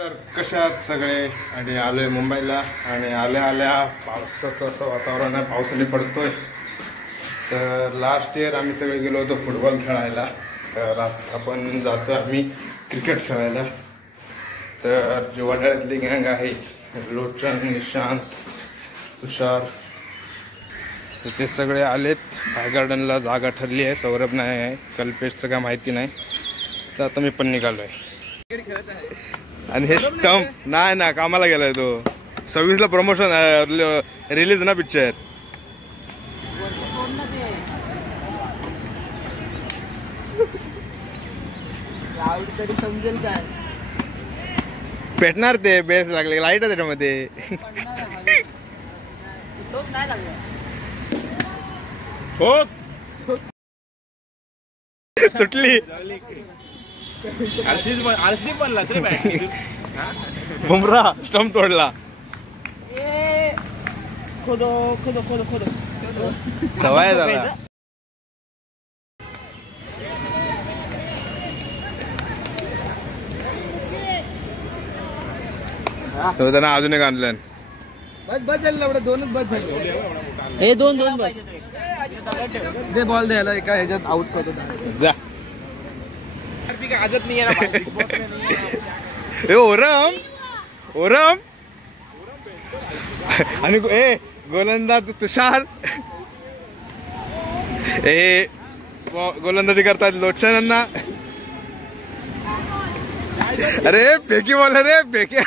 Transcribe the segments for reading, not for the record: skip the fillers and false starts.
तर कशात सगळे आणि आलोय मुंबईला आणि आल्या आल्या पावसाचं असं वातावरण आहे, पावसाने पडतोय. तर लास्ट इयर आम्ही सगळे गेलो होतो फुटबॉल खेळायला. तर आता आपण जातो आम्ही क्रिकेट खेळायला. तर जी वडाळ्यातली गँग आहे लोचन, निशांत, तुषार, तर ते सगळे आलेत. गार्डनला जागा ठरली आहे, सौरभ नाही आहे, कल्पेशचं काय माहिती नाही. तर आता मी पण निघालो आहे. आणि हे स्टंप नाही ना कामाला गेलाय तो. 26ला प्रमोशन रिलीज ना पिक्चर. तरी समजेल काय पेटणार ते बेस लागले लाईट आहे त्याच्यामध्ये. हो तुटली बुमरा स्टंप तोडला. खोदो खोदो खोदो खोदो सवय झाला. तो त्यांना अजून एक आणलं. बस बस झालं एवढं, दोनच बस झाले. हे दोन दोन बस दे बॉल द्यायला एका ह्याच्यात आउट करतो जा. आदत नाही ए ओरम ओरम आणि ए गोलंदाज तुषार ए गोलंदाजी करतात लोचनांना. अरे फेकी बॉल रे फेकी.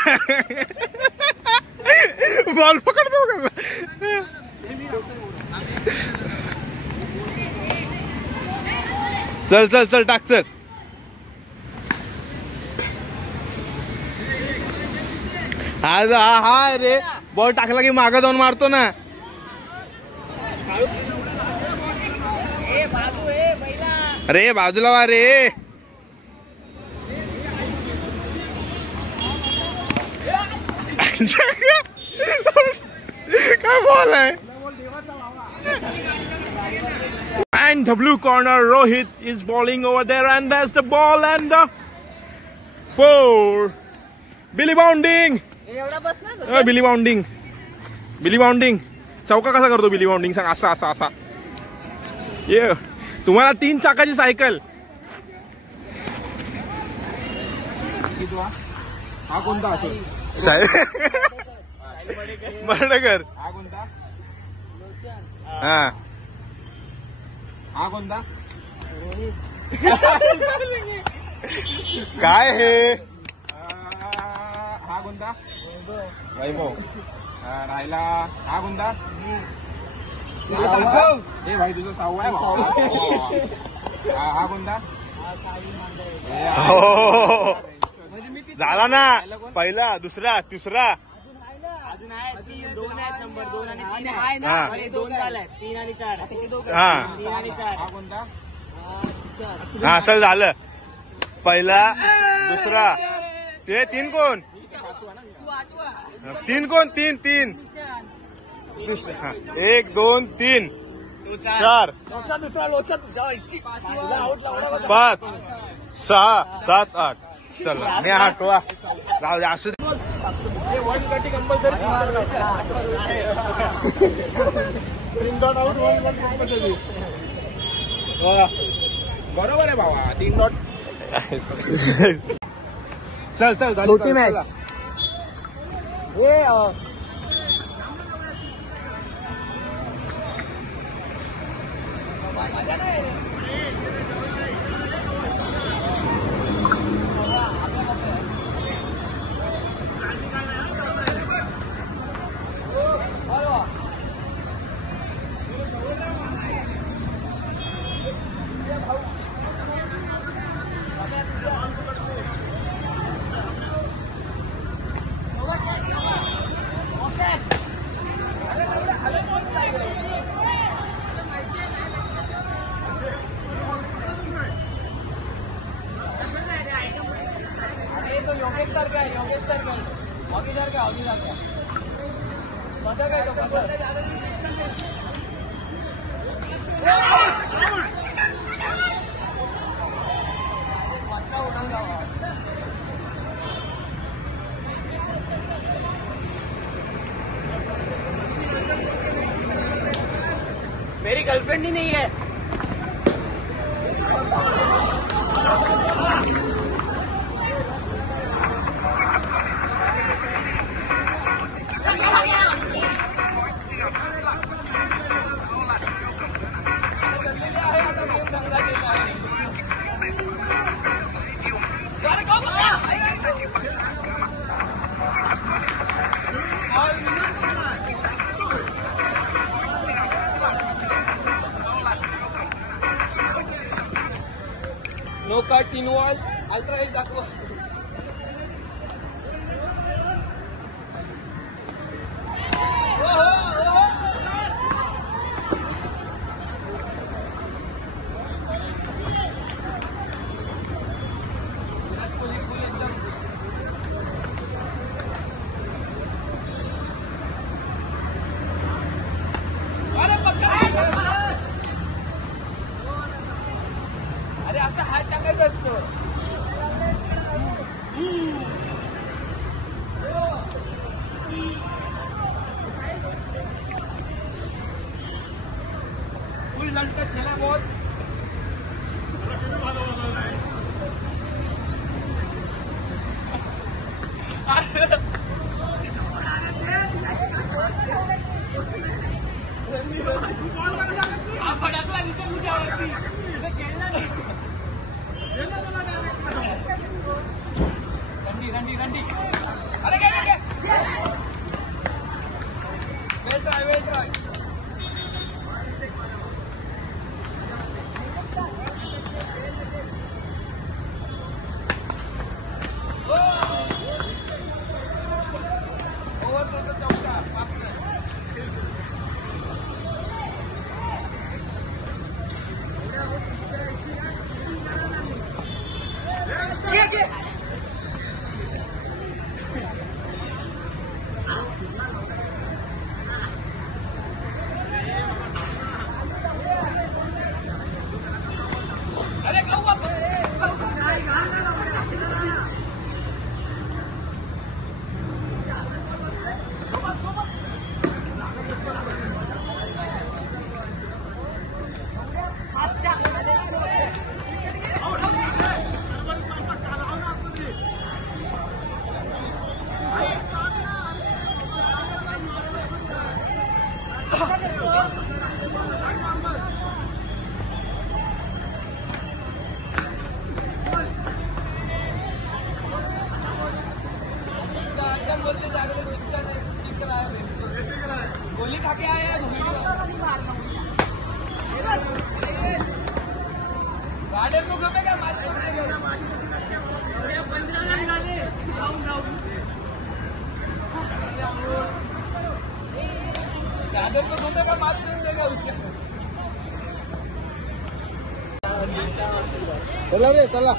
बॉल पकडतो कसा. चल चल चल टाक चल. हा रे बॉल टाकला की मागं जाऊन मारतो ना. अरे बाजूला वा रे. काय बॉल आहे. And the blue corner, Rohit is bowling over there, and that's the ball and the 4. Billy bounding. Billy bounding. Billy bounding. चौका कसा करतो बिली बाउंडिंग सांग. असा असा असा. ये तुम्हाला 3 चाकाची सायकल. हा कोणता मर्डकर. हा कोणता हा हा कोणता काय हे. हा कोणता वैभव. राहिला हा कोणता. हे भाई तुझा 6वा आहे. हा कोणता. झाला ना पहिला दुसरा तिसरा. अजून आहे 3, 2 आहेत नंबर 2 आणि 3. 2 झाले 3 आणि 4. हा 3 आणि 4. हा कोणता. हा चल झालं. पहिला दुसरा ते 3 कोण. 3 कोण 3 3. 1 2 3 4 5 6 7 8. चल मी हटवा जाऊ दे असू. 130 कंपल्सरी. 3 dot out 1 compulsory. बरोबर आहे भावा 3 डॉट. चल चल छोटी मॅच. योगेश सर काय हॉकी सर काय मजा काय गर्लफ्रेंड ही नहीं है। No cut involve ultra edge दाखव. अरे असा हात टाकायचा असतो. फुल लंका खेला बहुत. फटाकला निकल तुझ्यावरती खेळला नाही. रंडी रंडी. अरे काय वेल ट्राय. गोली खा के आया है. गार्डन को गमेगा मार गार्डन को घूमेगा मार देगा उसके. चला रे चला.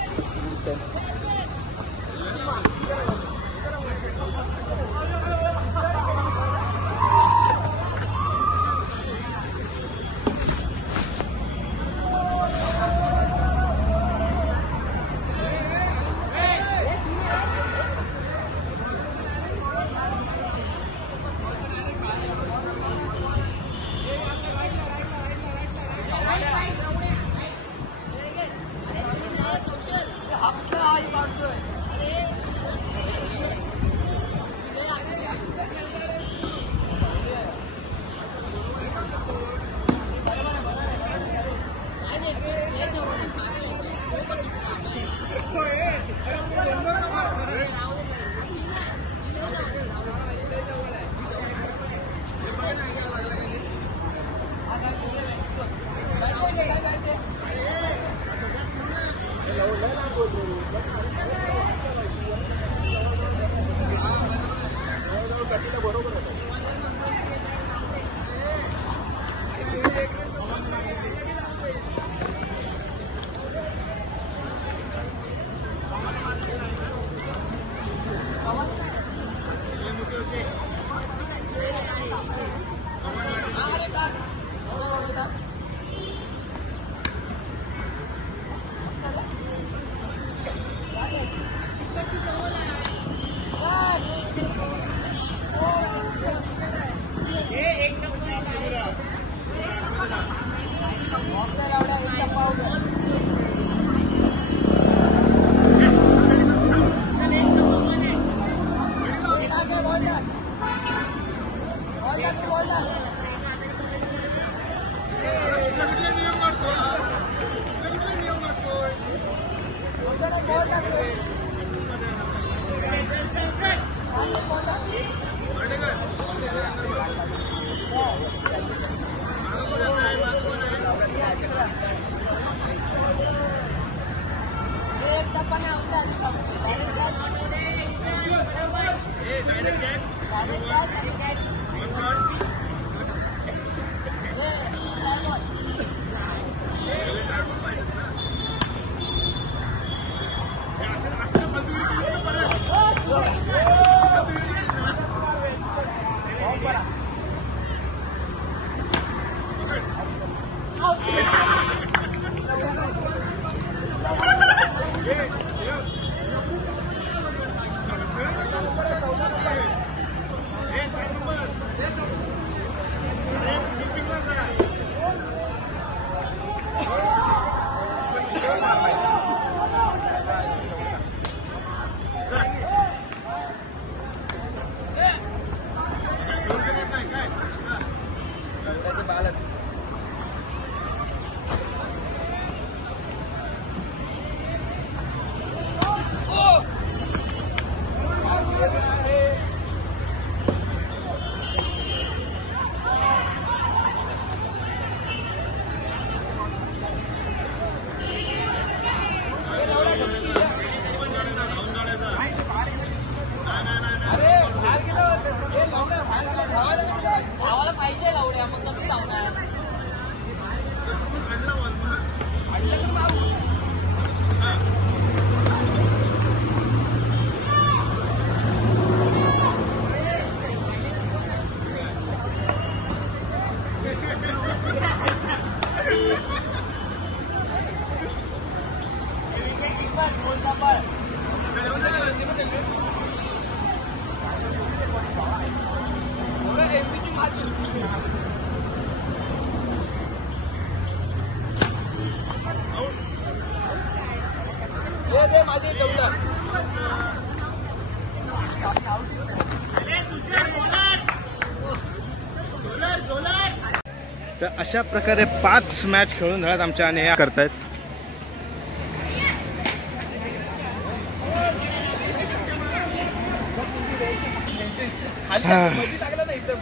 तर अशा प्रकारे 5 मॅच खेळून झाल्यात आमच्या आणि हे करतायत.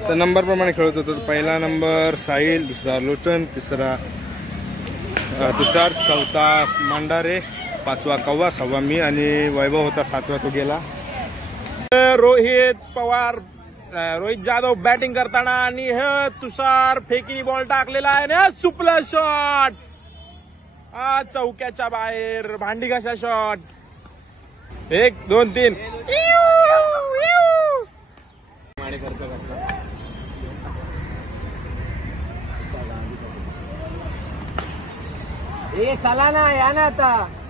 तर नंबर प्रमाणे खेळत होतो. पहिला नंबर साहिल, दुसरा लोचन, तिसरा तुषार, चौथा मांडारे, पाचवा कव्वा, सहावा मी आणि वैभव होता सातवा, तो गेला. रोहित पवार, रोहित जाधव बॅटिंग करताना आणि हे तुषार फेकी बॉल टाकलेला आहे. सुपला शॉट, चौक्याच्या बाहेर, भांडी घासा शॉट. 1 2 3 चला ना, या ना आता.